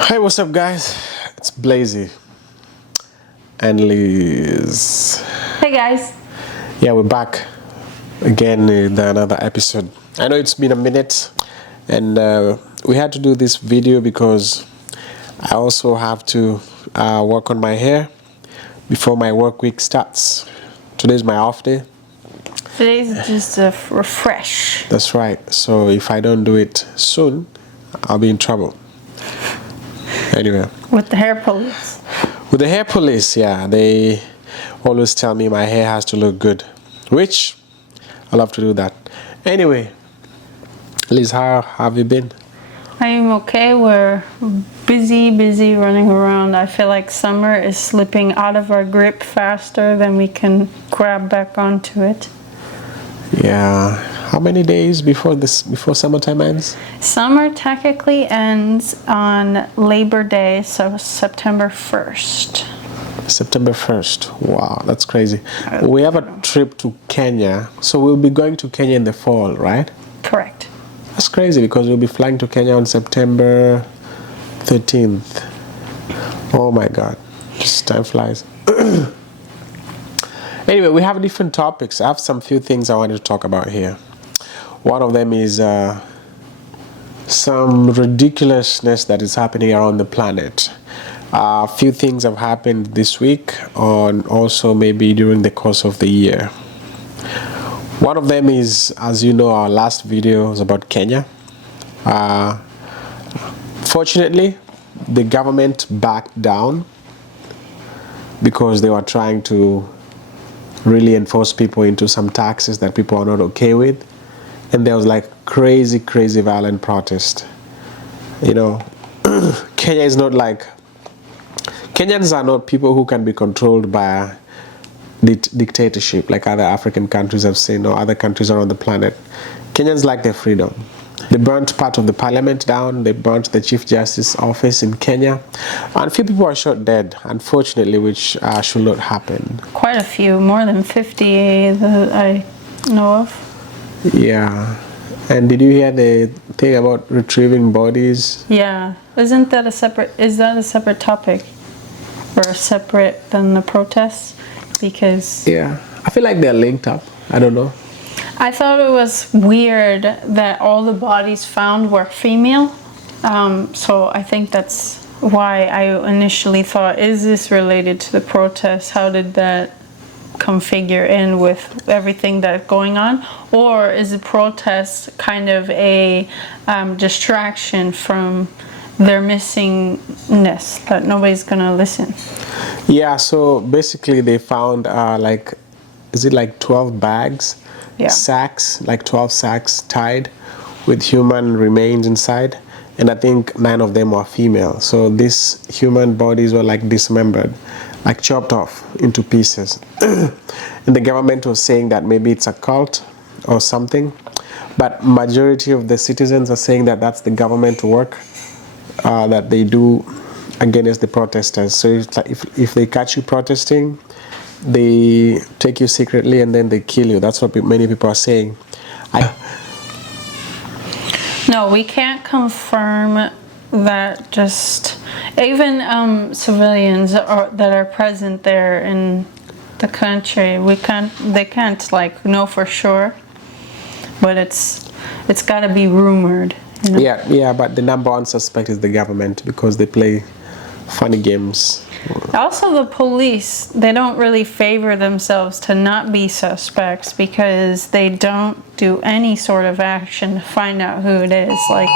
Hey, what's up, guys? It's Blazy and Liz. Hey guys. Yeah, we're back again with another episode. I know it's been a minute, and we had to do this video because I also have to work on my hair before my work week starts. Today's my off day. Today's just a refresh. That's right. So if I don't do it soon, I'll be in trouble. Anyway. With the hair police. With the hair police, yeah, they always tell me my hair has to look good, which I love to do that. Anyway, Liz, how have you been? I am okay. We're busy running around. I feel like summer is slipping out of our grip faster than we can grab back onto it. Yeah. How many days before summertime ends? Summer technically ends on Labor Day, so September 1st. September 1st. Wow, that's crazy. We have a trip to Kenya, so we'll be going to Kenya in the fall, right? Correct. That's crazy because we'll be flying to Kenya on September 13th. Oh my God, just time flies. Anyway, we have different topics. I have few things I wanted to talk about here. One of them is some ridiculousness that is happening around the planet. A few things have happened this week, and also maybe during the course of the year. One of them is, as you know, our last video was about Kenya. Fortunately, the government backed down because they were trying to really enforce people into some taxes that people are not okay with. And there was like crazy violent protest. You know, Kenya is not like, Kenyans are not people who can be controlled by dictatorship like other African countries have seen, or other countries around the planet. Kenyans like their freedom. They burnt part of the parliament down. They burnt the Chief Justice office in Kenya. And a few people are shot dead, unfortunately, which should not happen. Quite a few, more than 50 that I know of. Yeah. And did you hear the thing about retrieving bodies? Yeah. Is that a separate topic? Or separate than the protests? Because... Yeah. I feel like they're linked up. I don't know. I thought it was weird that all the bodies found were female. So I think that's why I initially thought, is this related to the protests? How did that configure in with everything that's going on? Or is the protest kind of a distraction from their missingness, that nobody's gonna listen? Yeah, so basically they found is it like 12 bags? Yeah. Sacks, like 12 sacks tied with human remains inside, and I think 9 of them were female. So these human bodies were like dismembered, like chopped off into pieces. And the government was saying that maybe it's a cult or something, but majority of the citizens are saying that that's the government work that they do against the protesters. So it's like if they catch you protesting, they take you secretly and then they kill you. That's what many people are saying. No, we can't confirm that. Just even civilians that are present there in the country, they can't like know for sure, but it's got to be rumored, you know? Yeah, but the number one suspect is the government because they play funny games. Also, the police, they don't really favor themselves to not be suspects because they don't do any sort of action to find out who it is. Like,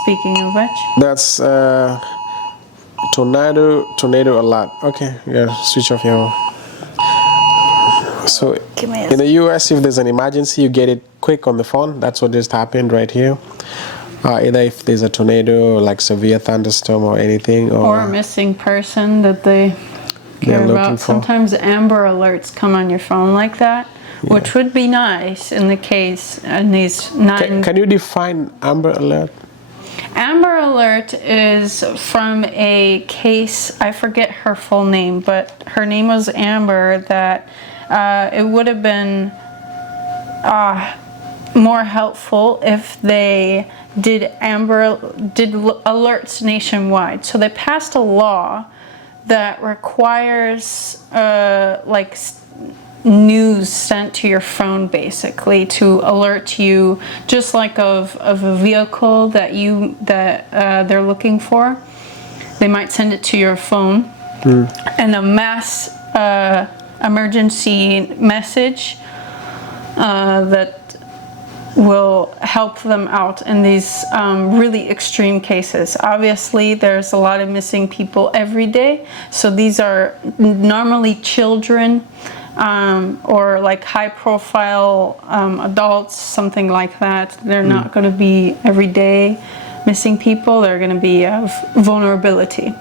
speaking of which, that's tornado alert. Okay, yeah, switch off your. So in the US, if there's an emergency, you get it quick on the phone. That's what just happened right here. Either if there's a tornado, like severe thunderstorm or anything, or a missing person that they care about. Sometimes Amber Alerts come on your phone like that, yeah. Which would be nice in the case in these 9. Can you define Amber Alert? Amber Alert is from a case, I forget her full name, but her name was Amber, that it would have been more helpful if they did alerts nationwide. So they passed a law that requires news sent to your phone, basically, to alert you, just like of a vehicle that they're looking for. They might send it to your phone, and a mass emergency message that will help them out in these really extreme cases. Obviously, there's a lot of missing people every day, so these are normally children or like high-profile adults, something like that. They're not going to be everyday missing people. They're going to be of vulnerability.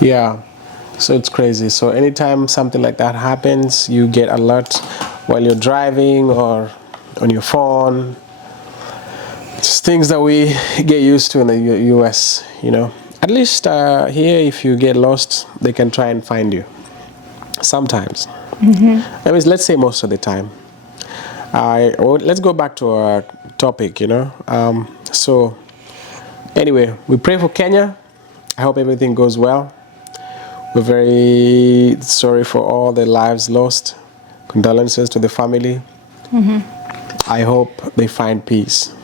Yeah, so it's crazy. So anytime something like that happens, you get alert while you're driving or on your phone. It's things that we get used to in the US, you know. At least here, if you get lost, they can try and find you. Sometimes. I mean, let's say most of the time. Let's go back to our topic, you know. So anyway, we pray for Kenya. I hope everything goes well. We're very sorry for all the lives lost. Condolences to the family. I hope they find peace.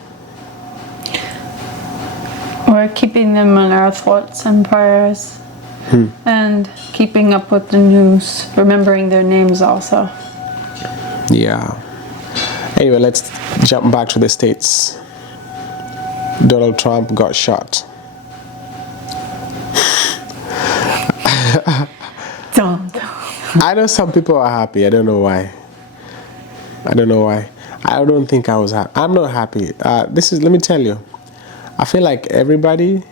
We're keeping them on our thoughts and prayers. And keeping up with the news, remembering their names also. Yeah. Anyway, let's jump back to the States. Donald Trump got shot. Don't. I know some people are happy. I don't know why. I don't think I was happy. I'm not happy. Let me tell you. I feel like everybody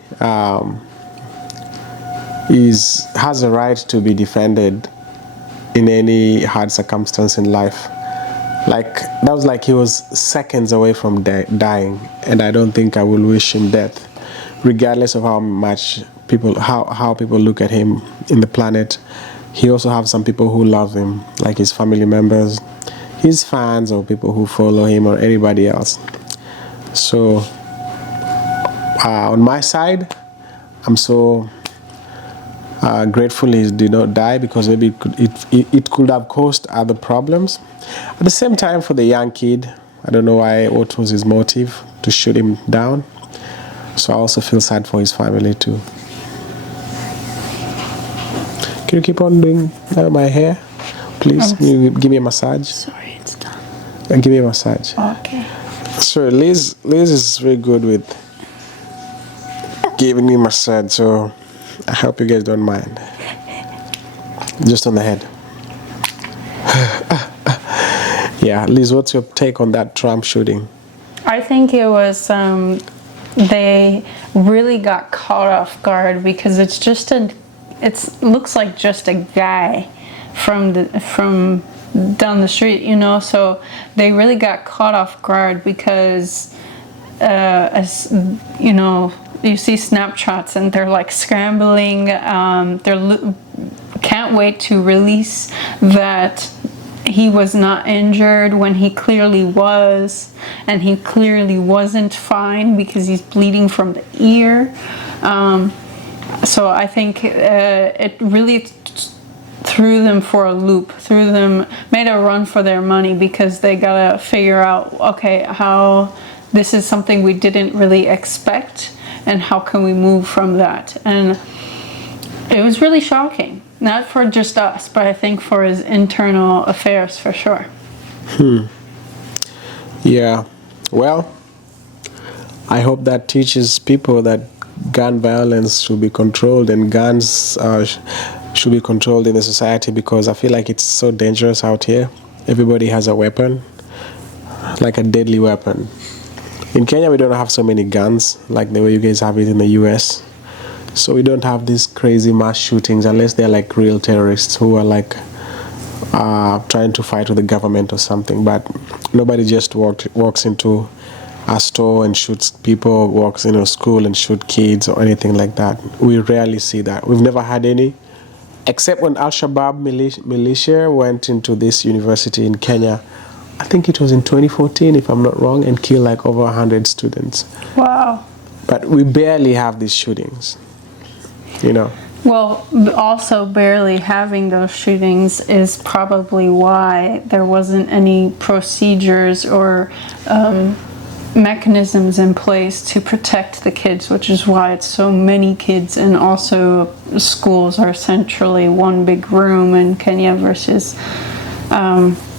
has a right to be defended in any hard circumstance in life. Like, that was like he was seconds away from dying, and I don't think I will wish him death, regardless of how much how people look at him in the planet. He also has some people who love him, like his family members, his fans, or people who follow him, or anybody else. So on my side, I'm so grateful he did not die, because maybe it could have caused other problems. At the same time, for the young kid, I don't know what was his motive to shoot him down. So I also feel sad for his family too. Can you keep on doing my hair, please? Can you give me a massage? Sorry, it's done. And give me a massage. Okay. So Liz is very good with giving me a massage, so I hope you guys don't mind. Just on the head. Yeah, Liz, what's your take on that Trump shooting? I think it was they really got caught off guard, because it looks like just a guy from down the street, you know. So they really got caught off guard, because as you know, you see snapshots and they're like scrambling. Can't wait to release that he was not injured when he clearly was, and he clearly wasn't fine, because he's bleeding from the ear. So I think it really threw them for a loop, made a run for their money, because they gotta figure out, okay, how this is something we didn't really expect, and how can we move from that? And it was really shocking, not for just us, but I think for his internal affairs for sure. Yeah, well, I hope that teaches people that gun violence should be controlled, and guns should be controlled in the society, because I feel like it's so dangerous out here. Everybody has a weapon, like a deadly weapon. In Kenya, we don't have so many guns like the way you guys have it in the US. So we don't have these crazy mass shootings, unless they're like real terrorists who are like trying to fight with the government or something. But nobody just walks into a store and shoots people, walks into a school and shoot kids or anything like that. We rarely see that. We've never had any, except when Al-Shabaab militia went into this university in Kenya I think it was in 2014, if I'm not wrong, and killed like over 100 students. Wow. But we barely have these shootings, you know. Well, also barely having those shootings is probably why there wasn't any procedures or mechanisms in place to protect the kids, which is why it's so many kids, and also schools are essentially one big room in Kenya versus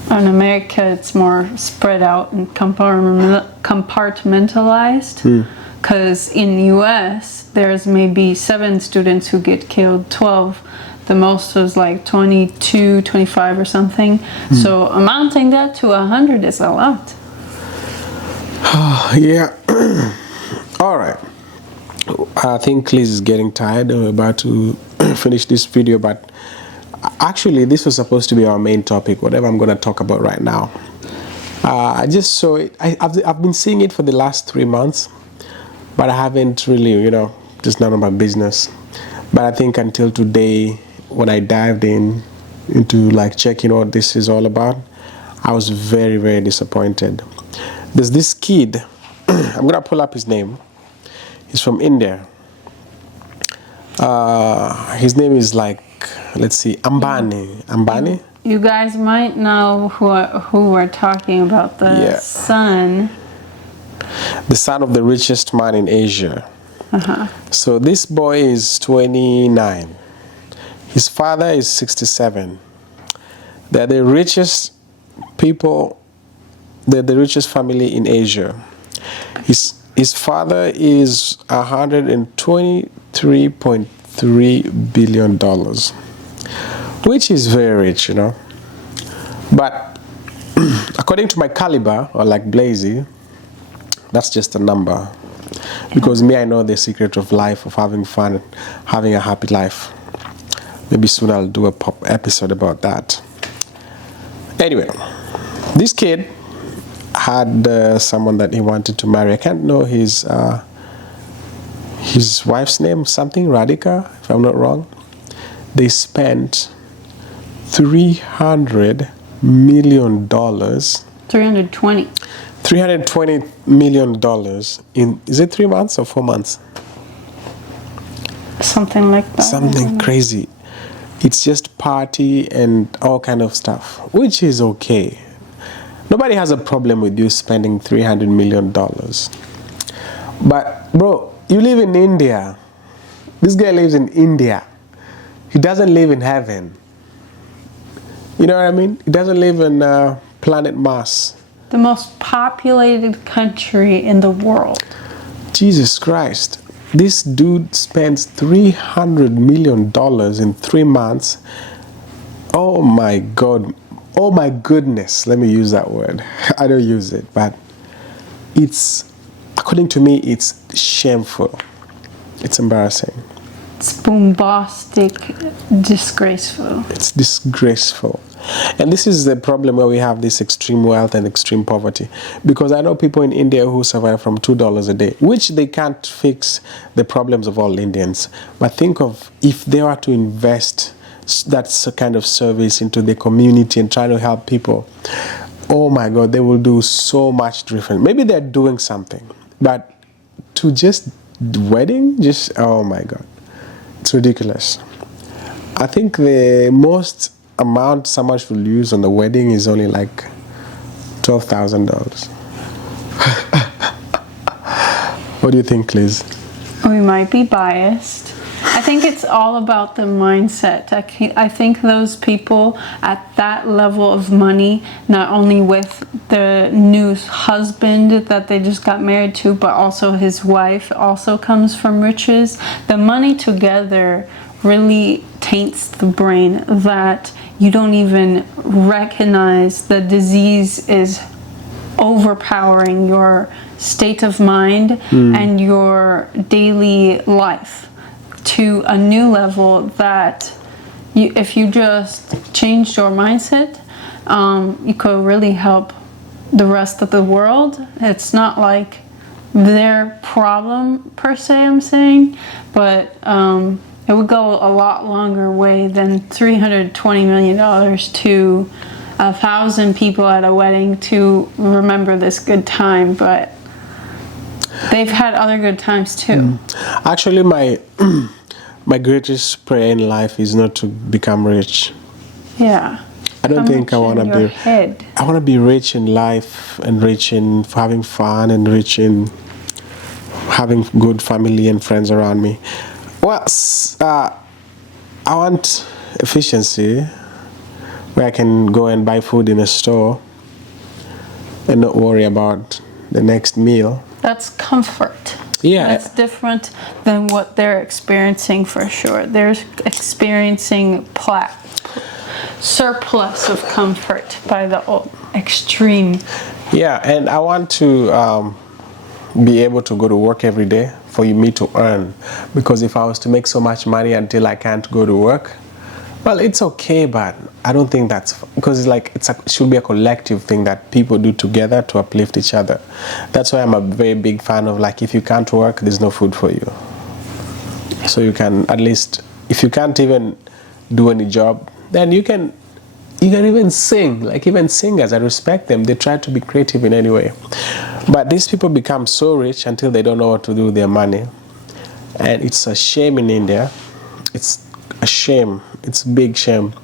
in America it's more spread out and compartmentalized. Because in US there's maybe 7 students who get killed, 12. The most was like 22, 25 or something. So amounting that to 100 is a lot. Yeah. All right. I think Liz is getting tired. We're about to finish this video, but actually this was supposed to be our main topic, whatever I'm going to talk about right now. I just saw it. I've been seeing it for the last 3 months, but I haven't really, you know, just none of my business. But I think until today, when I dived into like checking what this is all about, I was very, very disappointed. There's this kid, I'm gonna pull up his name. He's from India. His name is like, let's see, Ambani. You guys might know who we're talking about. The son of the richest man in Asia. So this boy is 29. His father is 67. They're the richest people. They're the richest family in Asia. His father is $123.3 billion, which is very rich, you know. But according to my caliber, or like Blazy, that's just a number. Because me, I know the secret of life, of having fun, having a happy life. Maybe soon I'll do a pop episode about that. Anyway, this kid had someone that he wanted to marry. I can't know his wife's name, something Radhika, if I'm not wrong. They spent $300 million. 320. $320 million in, is it 3 months or 4 months? Something like that. Something crazy. It's just party and all kind of stuff, which is okay. Nobody has a problem with you spending $300 million. But bro, you live in India. This guy lives in India. He doesn't live in heaven. You know what I mean? He doesn't live in planet Mars. The most populated country in the world. Jesus Christ. This dude spends $300 million in 3 months. Oh my God. Oh my goodness. Let me use that word. I don't use it, but it's, according to me, it's shameful. It's embarrassing. It's bombastic, disgraceful. It's disgraceful. And this is the problem where we have this extreme wealth and extreme poverty. Because I know people in India who survive from $2 a day, which they can't fix the problems of all Indians. But think of if they were to invest that kind of service into the community and try to help people. Oh my God, they will do so much different. Maybe they're doing something, but to just wedding, just, oh my God, it's ridiculous. I think the most amount someone should use on the wedding is only like $12,000. What do you think, Liz? We might be biased. I think it's all about the mindset. I think those people at that level of money, not only with the new husband that they just got married to, but also his wife also comes from riches. The money together really taints the brain that you don't even recognize the disease is overpowering your state of mind and your daily life to a new level that if you just changed your mindset, you could really help the rest of the world. It's not like their problem per se, I'm saying, but it would go a lot longer way than $320 million to 1,000 people at a wedding to remember this good time, but they've had other good times too. Actually, my greatest prayer in life is not to become rich. Yeah. I don't think I want to be. Head. I want to be rich in life and rich in having fun and rich in having good family and friends around me. Well, I want efficiency, where I can go and buy food in a store and not worry about the next meal. That's comfort. Yeah. That's different than what they're experiencing for sure. They're experiencing surplus of comfort by the extreme. Yeah, and I want to be able to go to work every day for me to earn. Because if I was to make so much money until I can't go to work, well, it's okay, but I don't think that's, because it's like it should be a collective thing that people do together to uplift each other. That's why I'm a very big fan of, like, if you can't work, there's no food for you. So you can at least, if you can't even do any job, then you can even sing. Like, even singers, I respect them. They try to be creative in any way. But these people become so rich until they don't know what to do with their money. And it's a shame in India. It's a shame. It's a big shame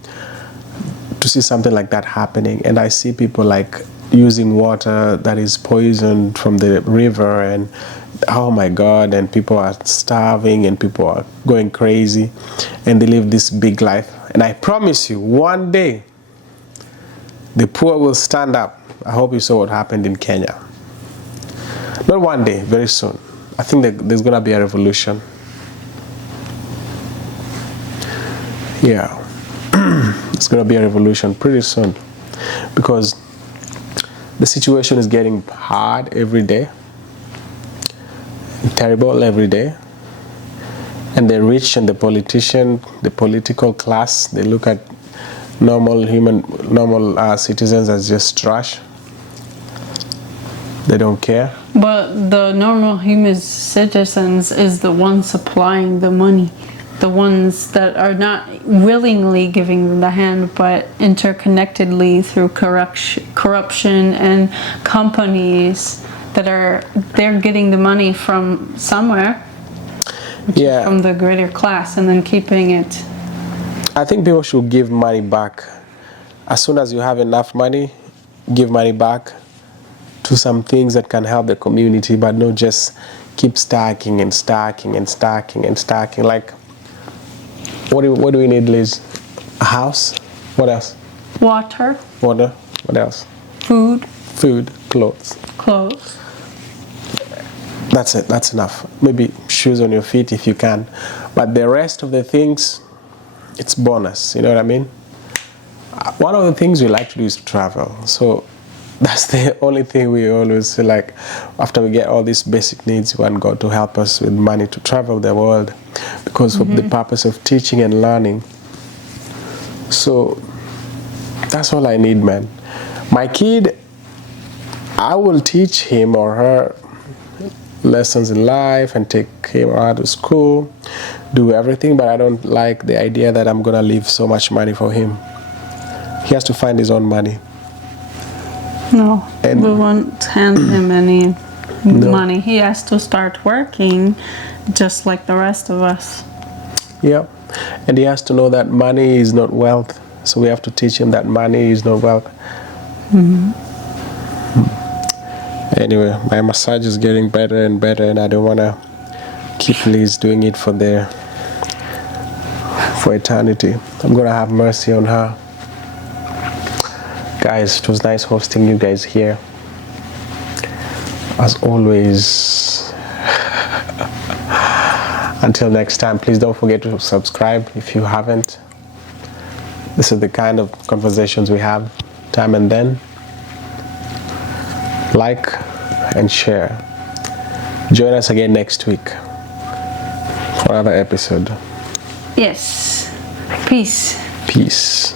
to see something like that happening. And I see people like using water that is poisoned from the river, and oh my God, and people are starving and people are going crazy and they live this big life. And I promise you, one day the poor will stand up. I hope you saw what happened in Kenya. Not one day, very soon. I think that there's going to be a revolution. Yeah. It's going to be a revolution pretty soon, because the situation is getting hard every day, terrible every day. And the rich and the political class, they look at normal citizens as just trash. They don't care. But the normal human citizens is the ones supplying the money. The ones that are not willingly giving the hand, but interconnectedly through corruption and companies they're getting the money from somewhere. Yeah. From the greater class, and then keeping it. I think people should give money back. As soon as you have enough money, give money back to some things that can help the community, but not just keep stacking and stacking and stacking and stacking. Like, what do we need, Liz? A house? What else? Water. Water. What else? Food. Food. Clothes. Clothes. That's it. That's enough. Maybe shoes on your feet if you can. But the rest of the things, it's bonus. You know what I mean? One of the things we like to do is travel. So that's the only thing we always feel like, after we get all these basic needs, we want God to help us with money to travel the world, because for the purpose of teaching and learning. So that's all I need, man. My kid, I will teach him or her lessons in life and take him out of school, do everything, but I don't like the idea that I'm gonna leave so much money for him. He has to find his own money. No, And we won't hand him any money. He has to start working just like the rest of us. Yeah, and he has to know that money is not wealth. So we have to teach him that money is not wealth. Anyway, my massage is getting better and better, and I don't want to keep Liz doing it for eternity. I'm going to have mercy on her. Guys, it was nice hosting you guys here. As always, until next time, please don't forget to subscribe if you haven't. This is the kind of conversations we have time and then. Like and share. Join us again next week for another episode. Yes. Peace. Peace.